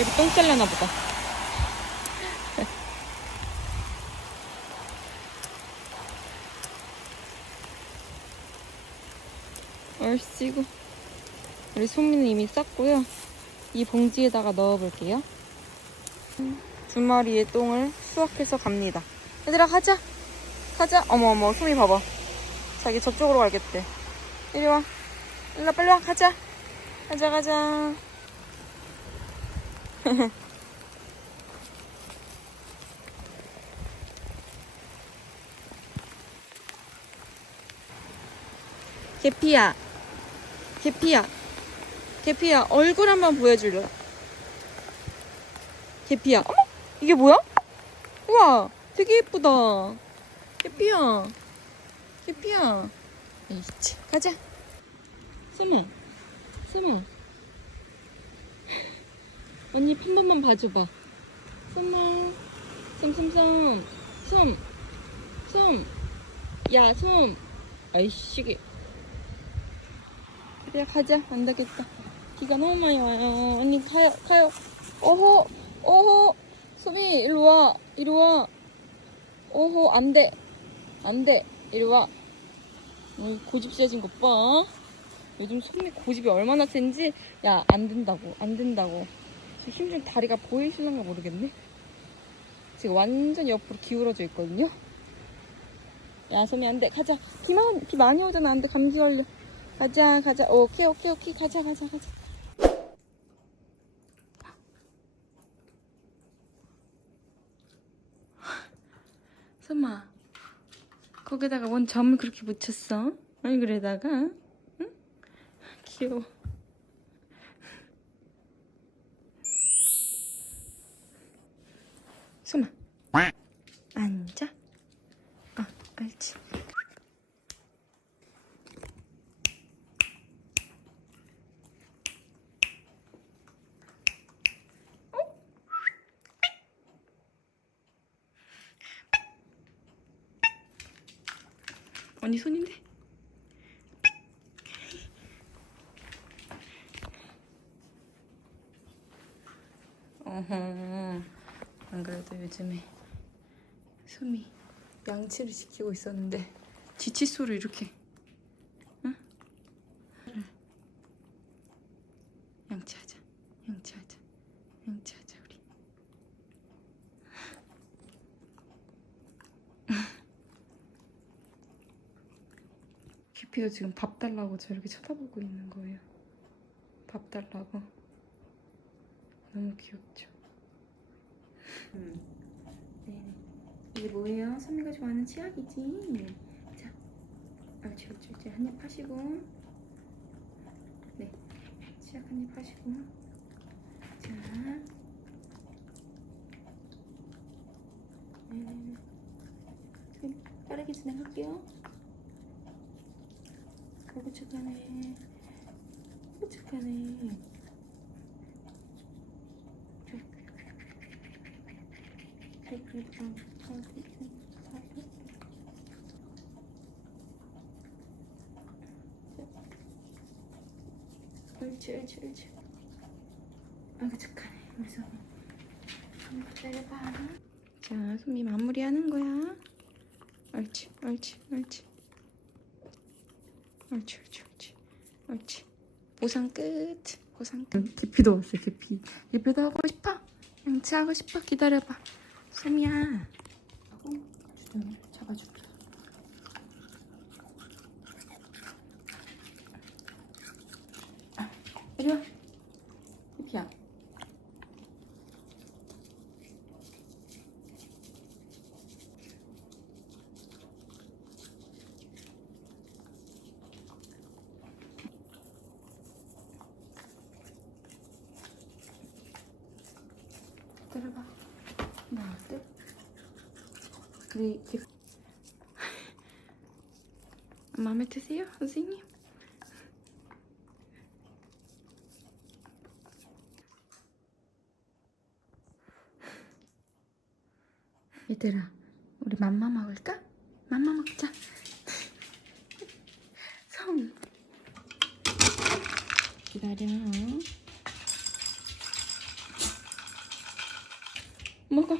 여기 똥 잘라나 보다. 얼씨구. 우리 소미는 이미 쌌고요. 이 봉지에다가 넣어볼게요. 두 마리의 똥을 수확해서 갑니다. 얘들아 가자. 가자. 어머 어머 소미 봐봐. 자기 저쪽으로 가겠대. 이리 와. 일로 와, 빨리 와 가자. 가자 가자. 개피야. 개피야. 개피야. 얼굴 한번 보여줄래? 개피야. 어머! 이게 뭐야? 우와! 되게 예쁘다. 개피야. 개피야. 에이치. 가자. 스모. 스모. 언니 한 번만 봐줘봐. 스모. 솜솜솜. 솜. 솜. 야, 솜. 아이씨. 그래 가자 안 되겠다 비가 너무 많이 와요 언니 가요 가요 오호 오호 소미 이리 와 이리 와 오호 안돼 안돼 이리 와 어이, 고집 세진 것 봐 요즘 소미 고집이 얼마나 센지 야 안 된다고 안 된다고 힘좀 다리가 보이실런가 모르겠네. 지금 완전 옆으로 기울어져 있거든요. 야 소미 안 돼. 가자. 비만 비 많이 오잖아. 안 돼. 감기 걸려. 가자 가자. 오케이 오케이 오케이. 가자 가자 가자. 소마 거기다가 뭔 점을 그렇게 붙였어? 얼굴에다가? 응? 귀여워 소마 앉아 아 옳지 언니 손인데? 어허. 안 그래도 요즘에 숨이 양치를 시키고 있었는데 지칫소를 이렇게 응? 양치하자 양치하자 양치하자 기피가 지금 밥 달라고 저렇게 쳐다보고 있는 거예요 밥 달라고 너무 귀엽죠 네. 이게 뭐예요? 선미가 좋아하는 치약이지? 자, 옳지, 옳지, 옳지. 한입 하시고. 네. 치약 한입 하시고. 자. 네. 좀 빠르게 진행할게요. 어구, 착하네. 옳지 옳지 옳지 아이고 착하네 소미 한번 때려봐 자 소미 마무리하는 거야 옳지 옳지 옳지 옳지 옳지 옳지. 옳지. 보상 끝. 보상 끝. 계피도 왔어 계피 계피도 하고 싶어. 양치하고 싶어. 기다려봐. 소미야. 하고 주둥이를 잡아줄게 아, 이리 와 계피야 기다려봐 하나 둘 우리 개... 마음에 드세요, 선생님? 얘들아, 우리 맘마 먹을까? 맘마 먹자. 손. 기다려. 먹어.